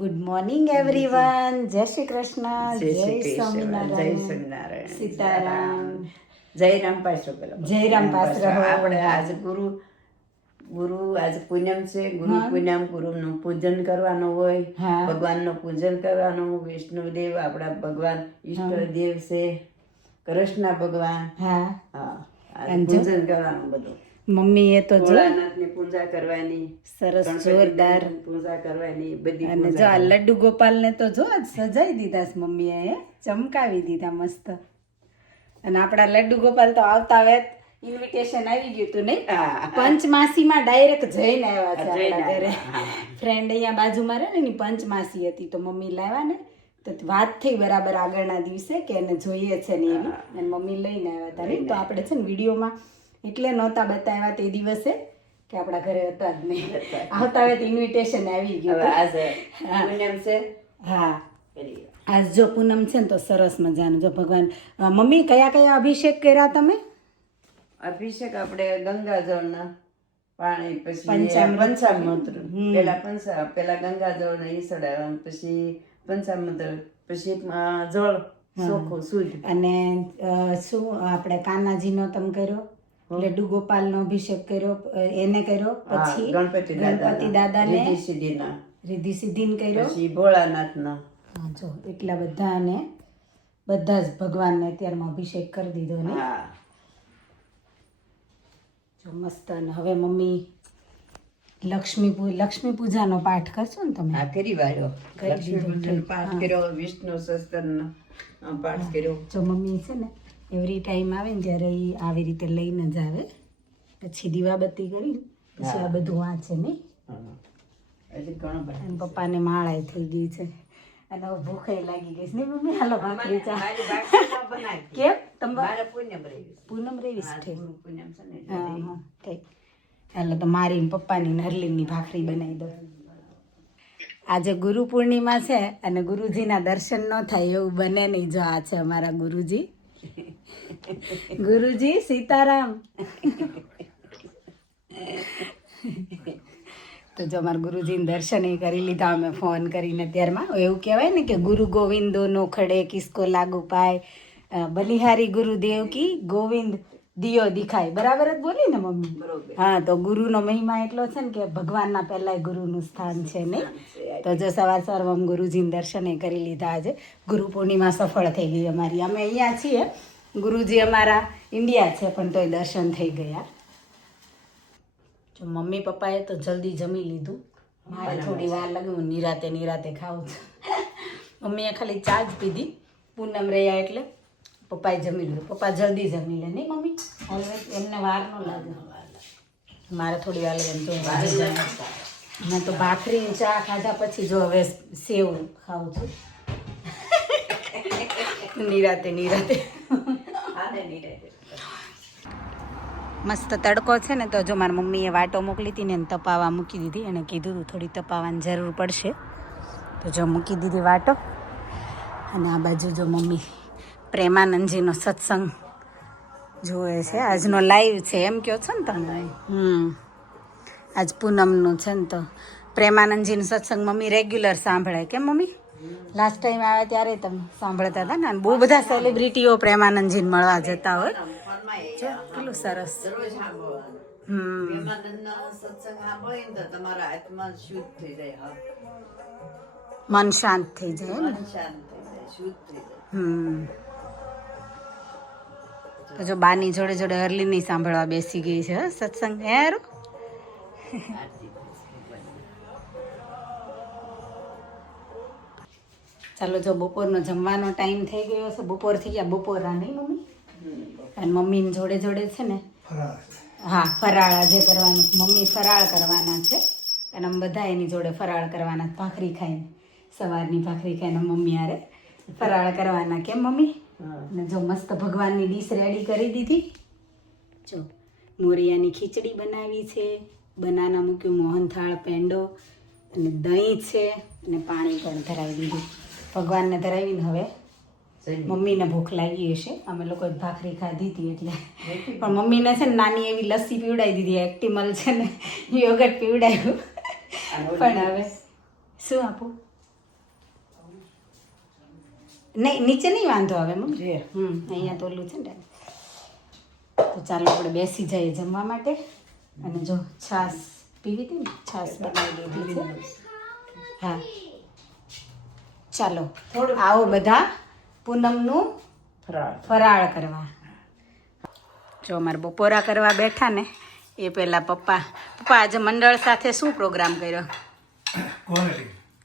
Good morning everyone. જય શ્રી કૃષ્ણ. જય શ્રી કૃષ્ણ. જય સ્વામિનારાયણ. સ્વામિનારાયણ. સીતારામ. જય રામ પાસરો પેલો. જય રામ પાસરો. આપણે આજ ગુરુ આજ પૂનમ છે. ગુરુ પૂનમ, ગુરુનું પૂજન કરવાનું હોય. હા. ભગવાનનું પૂજન કરવાનું. વિષ્ણુદેવ આપણા ભગવાન ઈષ્ટદેવ છે. કૃષ્ણ ભગવાન. હા. હા, આજ પૂજન કરવાનું બધું. મમ્મી એ તો જો ભોળાનાથની પૂજા કરવાની, સરસ ગણપતિ જોરદાર. પૂજા કરવાની, બધી અને જો આ લડ્ડુ ગોપાલ ને તો જો આજ સજાઈ દીધા છે મમ્મીએ, હે ચમકાવી દીધા મસ્ત. અને આપણા લડ્ડુ ગોપાલ તો આવતા વેત ઇન્વિટેશન આવી ગયું તું નહીં? પંચમાસીમાં ડાયરેક્ટ જઈને આવ્યા છે આપણા ઘરે. ફ્રેન્ડ અહીંયા બાજુમાં રહે ને એની પંચમાસી હતી તો મમ્મી લાવ્યા ને તો વાત થઈ બરાબર આગળના દિવસે કે એને જોઈએ છે ને એવી, અને મમ્મી લઈને આવ્યા હતા નહીં. તો આપણે છે ને વિડીયોમાં એટલે નહોતા બતાવ્યા તે દિવસે કે આપણા ઘરે હતા જ નહીં. આવતા વેત ઇન્વિટેશન આવી ગયું. આજે પૂનમ છે. હા, આજ જો પૂનમ છે ને તો સરસ મજાનું જો ભગવાન. મમ્મી કયા કયા અભિષેક કર્યા તમે? અભિષેક આપણે ગંગાજળના પાણી, પછી પંચામૃત. પંચામૃત. પેલા ગંગાજળ ને ઈ ચડાવવાનું, પછી પંચામૃત, પછી જળ ચોખ્ખું શુદ્ધ. અને શું આપણે કાનાજીનો તમે કર્યો, લડ્ડુ ગોપાલનો અભિષેક કર્યો, એને કર્યો, પછી ગણપતિ દાદાને રિદ્ધિ સિદ્ધિને કર્યો, પછી ભોળાનાથના. હા જો એટલા બધા, અને બધા જ ભગવાનને અત્યારમાં અભિષેક કરી દીધો ને. હા, જો મસ્ત. અને હવે મમ્મી લક્ષ્મી પૂજાનો પાઠ કરશો ને તમે? આ કરી વાળો કરી લક્ષ્મી દીધો. પૂજન પાઠ કર્યો, વિષ્ણુ સહસ્ત્રનો પાઠ કર્યો. જો મમ્મી છે ને એવરી ટાઈમ આવે ને ત્યારે એ આવી રીતે લઈને જ આવે, પછી દીવાબત્તી કરી પછી આ બધું વાંચે નહીં. હજી ઘણો બધો. અને પપ્પાને માળાએ થઈ ગઈ છે અને હવે ભૂખે લાગી ગઈ છે નહીં મમ્મી? હાલો ભાખરી ચા. કેમ તમારે પૂનમ રેવીસ ઠીક? હા હા ઠીક. હાલો તો મારી ને પપ્પાની ને હરલીનની ભાખરી બનાવી દો. આજે ગુરુ પૂર્ણિમા છે અને ગુરુજીના દર્શન ન થાય એવું બને નહીં. જો આ છે અમારા ગુરુજી. ગુરુજી સીતારામ. તો જો અમારા ગુરુજીને દર્શન કરી લીધા અમે ફોન કરીને. ત્યારમાં એવું કહેવાય ને કે ગુરુ ગોવિંદો નો ખડે કિસકો લાગુ પાય, બલિહારી ગુરુદેવ કી ગોવિંદ દિયો દિખાય. બરાબર જ બોલી ને મમ્મી? હા, તો ગુરુનો મહિમા એટલો છે ને કે ભગવાનના પહેલાંય ગુરુનું સ્થાન છે નહીં. તો જો સવાર સવારમાં ગુરુજીને દર્શને કરી લીધા. આજે ગુરુ પૂર્ણિમા સફળ થઈ ગઈ અમારી. અમે અહીંયા છીએ, ગુરુજી અમારા ઇન્ડિયા છે, પણ તોય દર્શન થઈ ગયા. જો મમ્મી પપ્પાએ તો જલ્દી જમી લીધું, મારે થોડી વાર લાગે, હું નિરાતે ખાઉં છું. મમ્મીએ ખાલી ચા જ પીધી પૂનમ રહ્યા એટલે. પપ્પાએ જમી લીધું. પપ્પા જલ્દી જમી લે નહીં મમ્મી? ઓલવેઝ એમને વાર ન લાગે, મારે થોડી વાર લાગે. તો મેં તો ભાખરી ચા ખાધા પછી જો હવે સેવ ખાઉં છું. નિરાતે મસ્ત તડકો છે ને, તો જો મારી મમ્મીએ વાટો મોકલી હતી ને એને તપાવા મૂકી દીધી. અને કીધું હતું થોડી તપાવવાની જરૂર પડશે, તો જો મૂકી દીધી વાટો. અને આ બાજુ જો મમ્મી પ્રેમાનંદજીનો સત્સંગ જોવે છે. આજનો લાઈવ છે એમ કહો છો ને તમે? આજ પૂનમનું છે ને, તો પ્રેમાનંદજીનો સત્સંગ મમ્મી રેગ્યુલર સાંભળે. કેમ મમ્મી? લાસ્ટ ટાઈમ આવ્યા ત્યારે તમે સાંભળતા હતા ને. બહુ બધા સેલિબ્રિટીઓ પ્રેમાનંદજીને મળવા જતા હોય. જો કેટલું સરસ. મન શાંત થઈ જાય. તો જો બાની જોડે જોડે હરલીની સાંભળવા બેસી ગઈ છે સત્સંગ. યાર ચાલો, જો બપોરનો જમવાનો ટાઈમ થઈ ગયો છે. બપોર થઈ ગયા, બપોરા નહીં મમ્મી? અને મમ્મીની જોડે જોડે છે ને, હા ફરાળ આજે કરવાનું. મમ્મી ફરાળ કરવાના છે અને અમે બધા એની જોડે ફરાળ કરવાના. ભાખરી ખાઈને, સવારની ભાખરી ખાઈને મમ્મી હારે ફરાળ કરવાના. કેમ મમ્મી? અને જો મસ્ત ભગવાનની ડીશ રેડી કરી દીધી. જો મોરિયાની ખીચડી બનાવી છે, બનાના મૂક્યું, મોહનથાળ, પેંડો અને દહીં છે, અને પાણી પણ ધરાવી દીધું. ભગવાનને ધરાવીને હવે મમ્મીને ભૂખ લાગી હશે. અમે લોકો ભાખરી ખાધી હતી એટલે. પણ મમ્મીને છે ને નાની એવી લસ્સી પીવડાવી દીધી. એક્ટિમલ છે ને યોગર્ટ પીવડાવ્યું. પણ હવે શું આપું? નહીં નીચે નહીં વાંધો આવે મમ્મી. જે અહીંયા તો ઓલું છે ને તો ચાલો આપણે બેસી જઈએ જમવા માટે. અને જો છાશ પીવી હતી ને, છાશ બનાવી દીધી છે. હા ચાલો આવો બધા પૂનમનું ફરાળ ફરાળ કરવા. જો અમારે બપોરા કરવા બેઠા ને એ પહેલાં પપ્પા આજે મંડળ સાથે શું પ્રોગ્રામ કર્યો?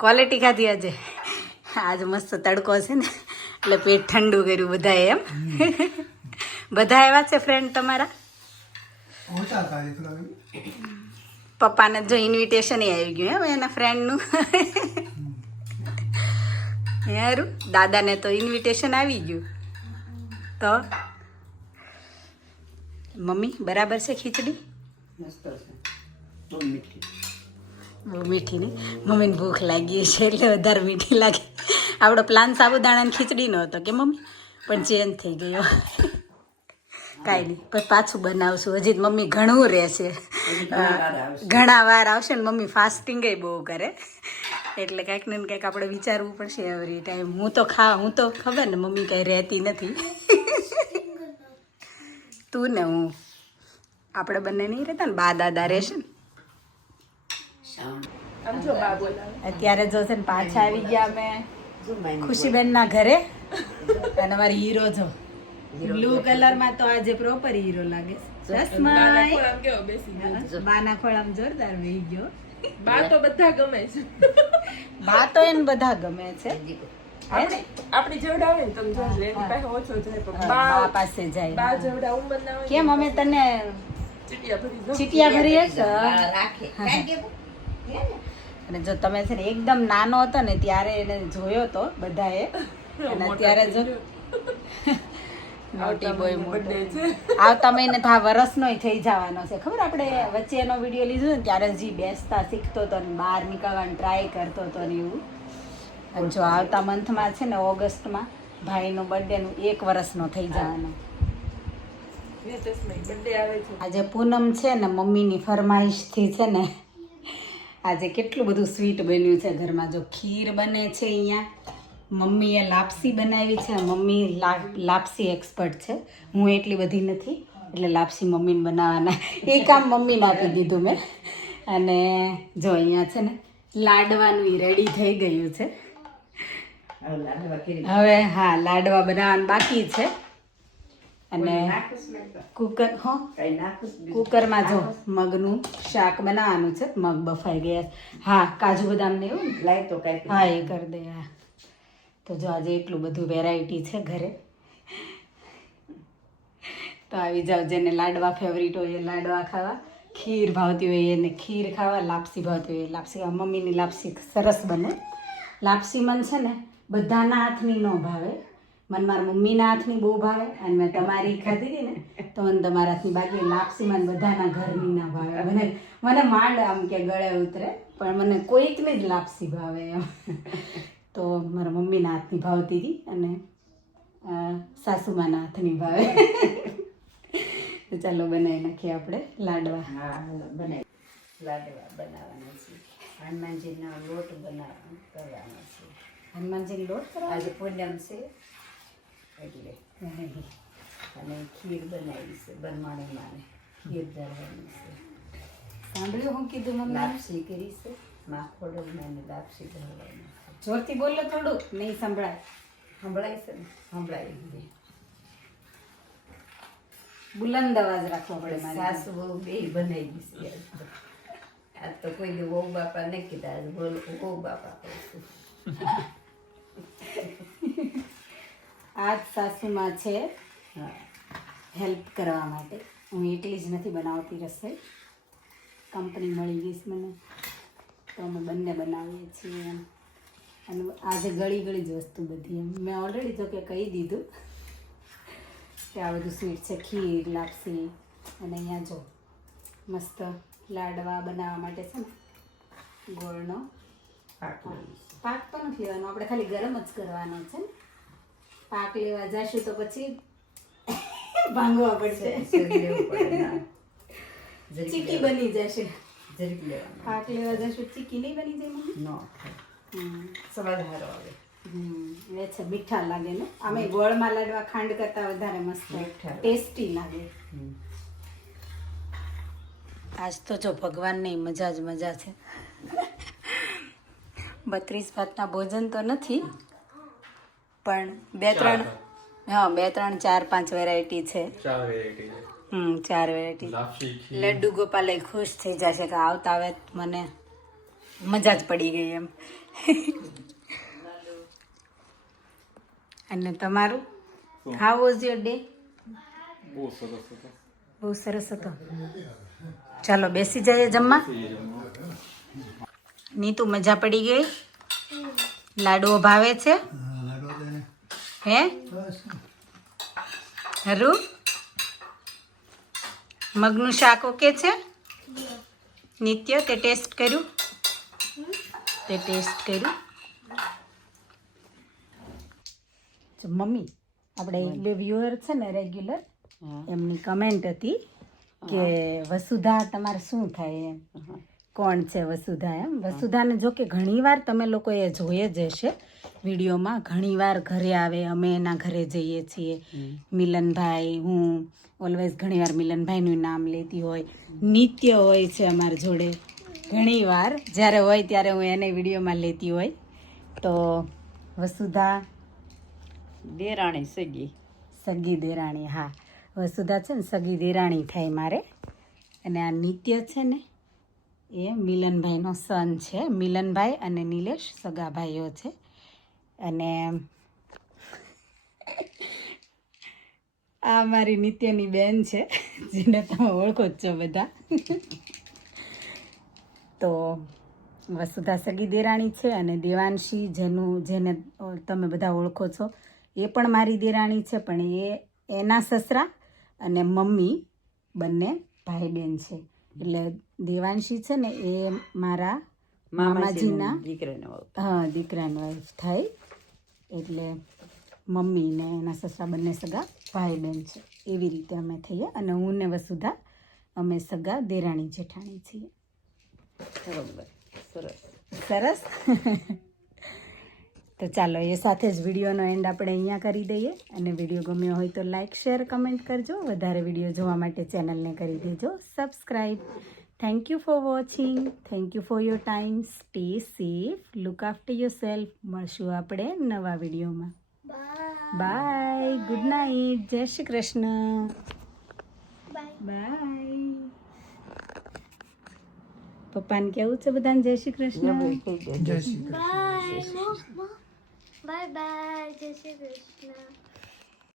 ક્વોલિટી ખાધી આજે. આજે મસ્ત તડકો છે ને એટલે પેટ ઠંડુ કર્યું બધાએ એમ. બધા એવા છે ફ્રેન્ડ તમારા? પપ્પાને જો ઇન્વિટેશન આવી ગયું એમ એના ફ્રેન્ડનું. યારું દાદાને તો ઇન્વિટેશન આવી ગયું. તો મમ્મી બરાબર છે ખીચડી? મસ્ત છે, બહુ મીઠી. બહુ મીઠી નહીં, મમ્મીને ભૂખ લાગી છે એટલે વધારે મીઠી લાગે. આપણો પ્લાન સાબુદાણાની ખીચડીનો હતો કે મમ્મી, પણ ચેન્જ થઈ ગયો. કાંઈ નહીં, પણ પાછું બનાવશું. હજી મમ્મી ઘણું રહેશે, ઘણા વાર આવશે ને. મમ્મી ફાસ્ટિંગ બહુ કરે એટલે કાંઈક ને કાંઈક આપણે વિચારવું પડશે એવરી ટાઈમ. હું તો ખબર ને મમ્મી કાંઈ રહેતી નથી. તું ને હું આપણે બંને નહીં રહેતા ને, બા દાદા રહેશે ને. અત્યારે જો છે ને પાછા આવી ગયા અમે ખુશીબેનના ઘરે. અને અમારી હીરો જો બ્લુ કલરમાં તો આજે પ્રોપર હીરો લાગે. બાના ખોળામાં જોરદાર વહી ગયો. બા તો બધા ગમે છે. બા તો એને બધા ગમે છે. આપણી જેવડા હોય ને તમે જોજો એની પાસે ઓછો જાય પણ બા પાસે જાય. બા જેવડા ઉંમરના હોય કેમ અમે તને ચીટિયા ભરી જાઓ. ચીટિયા ભરીએ. અને જો તમે છે ને એકદમ નાનો હતો ને ત્યારે એને જોયો તો બધાએ. અને અત્યારે જો નોટી બોય મોટો આવતા મહિને તો આ વર્ષનોય થઈ જવાનો છે. ખબર આપણે વચ્ચે એનો વિડીયો લીધો ને ત્યારે હજી બેસતા શીખતો હતો ને બહાર નીકળવાની ટ્રાય કરતો હતો ને એવું. અને જો આવતા મંથમાં છે ને ઓગસ્ટમાં ભાઈનો બર્થડેનું 1 વર્ષનો થઈ જવાનો. બર્થડે આવે છે. આજે પૂનમ છે ને મમ્મીની ફરમાઈશથી છે ને આજે કેટલું બધું સ્વીટ બન્યું છે ઘરમાં. જો ખીર બને છે અહીંયા, મમ્મીએ લાપસી બનાવી છે. મમ્મી લાપસી એક્સપર્ટ છે, હું એટલી બધી નથી એટલે લાપસી મમ્મીને બનાવવાના એ કામ મમ્મીને આપી દીધું મેં. અને જો અહીંયા છે ને લાડવાનું રેડી થઈ ગયું છે. હવે હા લાડવા બનાવવાનું બાકી છે. અને કુકરમાં જો મગનું શાક બનાવવાનું છે. મગ બફાઈ ગયા. હા કાજુ બદામ ને એવું લાય તો કઈ હા એ કરી દે. હા તો જો આજે એટલું બધું વેરાયટી છે ઘરે. તો આવી જાવ, જેને લાડવા ફેવરિટ હોય એ લાડવા ખાવા, ખીર ભાવતી હોય એને ખીર ખાવા, લાપસી ભાવતી હોય લાપસી ખાવા. મમ્મીની લાપસી સરસ બને. લાપસી મન છે ને બધાના હાથની ન ભાવે, મને મારા મમ્મીના હાથની બહુ ભાવે. અને મેં તમારી ખાધી હતી ને તો મને તમારા હાથની. બાકી લાપસી મને બધાના ઘરની ના ભાવે. મને માંડ આમ કે ગળે ઉતરે, પણ મને કોઈકની જ લાપસી ભાવે એમ. તો મારા મમ્મીના હાથની ભાવતી હતી અને સાસુમાના હાથની ભાવે. તો ચાલો બનાવી નાખીએ આપણે લાડવા. હા બનાવી લાડવા બનાવવાના છે. હનુમાનજીનો લોટ કરવાનો છે. હનુમાનજીનો લોટ કરવા આજે પૂનમ છે એટલે. અને ખીર બનાવી છે, બરમાણી માને ખીર ધરવાની છે. સાંભળ્યું હું કીધું મમ્મી? લાપસી કરી છે, માખોડો અને લાપસી ધરવાની છે. જોરથી બોલો થોડું, નહીં સંભળાય. સંભળાય છે ને? સંભળાય છે. બુલંદ અવાજ રાખવો પડે મારે. સાસુ બહુ બે બનાવી છે આજ તો કોઈ વહુ બાપા નહીં કીધા, આજ વહુ બાપા કહીશું. આજ સાસુમાં છે હા હેલ્પ કરવા માટે. હું એકલી જ નથી બનાવતી રસોઈ, કંપની મળી ગઈ છે મને તો અમે બંને બનાવીએ છીએ એમ. અને આજે ગળી જ વસ્તુ બધી એમ મેં ઓલરેડી તો કે કહી દીધું કે આ બધું સ્વીટ છે, ખીર લાપસી. અને અહીંયા જો મસ્ત લાડવા બનાવવા માટે છે ને ગોળનો પાક તો નથી લેવાનો, આપણે ખાલી ગરમ જ કરવાનો છે ને. પાક લેવા જશું તો પછી ભાંગવા પડશે, ચીકી બની જશે. જરીક લેવાનું. પાક લેવા જશું ચીકી નહીં બની જાય મમ્મી? ન થાય સ્વાદ સારો આવે. એ છે મીઠા લાગે ને આમે ગોળમાં લાડવા ખાંડ કરતા વધારે મસ્ત મીઠા. ટેસ્ટી લાગે. આજ તો જો ભગવાનની મજા જ મજા છે. 32 ભાતના ભોજન તો નથી પણ 2-3 4-5 વેરાયટી છે. 4 વેરાયટી છે. 4 વેરાયટી. લાપસી, ખીર. લડ્ડુ ગોપાલ ખુશ થઈ જશે કે આવતા આવે મને મજા જ પડી ગઈ એમ. અને તમારું હાઉ વોઝ યોર ડે? બહુ સરસ હતો. બહુ સરસ હતો. ચાલો બેસી જઈએ જમવા. નીતુ મજા પડી ગઈ? લાડુઓ ભાવે છે? હે હરુ મગનું શાક ઓકે છે? નિત્ય તે ટેસ્ટ કર્યું? મમ્મી આપણે એક બે વ્યુઅર છે ને રેગ્યુલર એમની કમેન્ટ હતી કે વસુધા તમારે શું થાય એમ, કોણ છે વસુધા એમ. વસુધાને જો કે ઘણીવાર તમે લોકોએ જોઈએ જ હશે વિડીયોમાં, ઘણીવાર ઘરે આવે, અમે એના ઘરે જઈએ છીએ. મિલનભાઈ, હું ઓલવેઝ ઘણીવાર મિલનભાઈનું નામ લેતી હોય. નિત્ય હોય છે અમારી જોડે, ઘણીવાર જ્યારે હોય ત્યારે હું એને વિડીયોમાં લેતી હોય. તો વસુધા દેરાણી સગી દેરાણી, હા વસુધા છે ને સગી દેરાણી થાય મારે. અને આ નિત્ય છે ને એ મિલનભાઈનો સન છે. મિલનભાઈ અને નિલેશ સગા ભાઈઓ છે. અને આ મારી નિત્યની બેન છે જેને તમે ઓળખો જ છો બધા. તો વસુધા સગી દેરાણી છે અને દેવાંશી જેને તમે બધા ઓળખો છો એ પણ મારી દેરાણી છે, પણ એના સસરા અને મમ્મી બંને ભાઈ બહેન છે. એટલે દેવાંશી છે ને એ મારા મામાજીના દીકરાની વાઈફ થાય. એટલે મમ્મી ને એના સસરા બંને સગા ભાઈ બહેન છે. એવી રીતે અમે થઈએ. અને હું ને વસુધા અમે સગા દેરાણી જેઠાણી છીએ. સરસ. તો ચાલો એ સાથે જ વિડીયોનો એન્ડ આપણે અહીંયા કરી દઈએ. અને વિડીયો ગમ્યો હોય તો લાઇક, શેર, કમેન્ટ કરજો. વધારે વિડીયો જોવા માટે ચેનલને કરી દેજો subscribe. Thank you for watching. Thank you for your time. Stay safe. Look after your self. મળશું આપણે નવા વિડીયોમાં. બાય. Good night. જય શ્રી કૃષ્ણ. બાય. પપ્પાને કેવું છે બધાને જય Shri Krishna? Bye. Bye bye. Jai Shri Krishna.